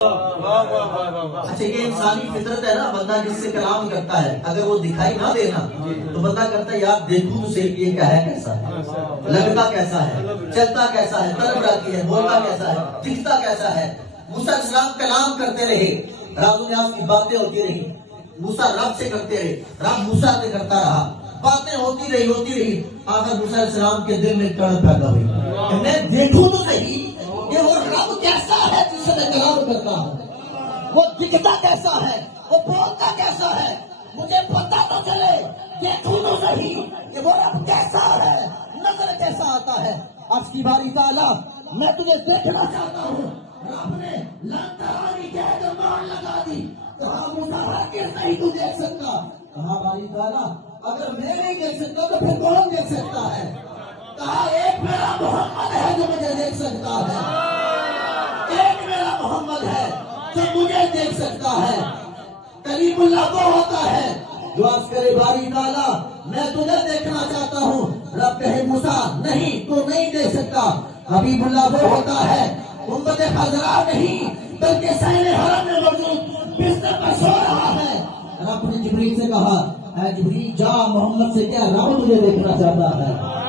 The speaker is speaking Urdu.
اچھا یہ انسانی فطرت ہے نا، بندہ جس سے کلام کرتا ہے اگر وہ دکھائی نہ دینا تو بندہ کرتا ہے یار دیکھوں تو صحیح یہ کیا ہے، کیسا ہے، لگتا کیسا ہے، چلتا کیسا ہے، طرف جاتی ہے، بولتا کیسا ہے، دکھتا کیسا ہے۔ موسیٰ علیہ السلام کلام کرتے رہے، راز و نیاز کی باتیں ہوتی رہی، موسیٰ رب سے کرتے رہے، رب موسیٰ سے کرتا رہا، باتیں ہوتی رہی، آخر موسیٰ علیہ السلام کے دل میں کڑ پیدا ہوئی کہ میں دیکھوں تو صحیح کہ وہ رب کیسا ہے جس سے میں کلام کرتا ہوں، وہ دکھتا کیسا ہے، وہ بولتا کیسا ہے، مجھے پتا تو چلے، دیکھوں تو صحیح کہ وہ رب کیسا ہے، نظر کیسا آتا ہے۔ آج کی باری تعالیٰ میں تجھے دیکھنا چاہتا ہوں۔ رب نے لانترانی کہہ کر مار لگا دی، کہا موسیٰ ہرگز نہیں تو دیکھ سکتا، کہا باری تعالیٰ اگر میں نہیں دیکھ سکتا تو پھر کون دیکھ سکتا ہے، کہا ایک میرا محمد ہے جو مجھے دیکھ سکتا ہے، ایک میرا محمد ہے جو مجھے دیکھ سکتا ہے۔ کلیم اللہ وہ ہوتا ہے جو عرض کرے باری تعالیٰ میں تجھے دیکھنا چاہتا ہوں، رب کہے موسیٰ نہیں تو نہیں دیکھ سکتا۔ حبیب اللہ وہ ہوتا ہے امت خضراء نہیں بلکہ سین حرم میں موجود بستر پر سو رہا ہے، رب نے جبریل سے کہا اے جبریل جا محمد سے کیا رب مجھے دیکھنا چاہتا ہے۔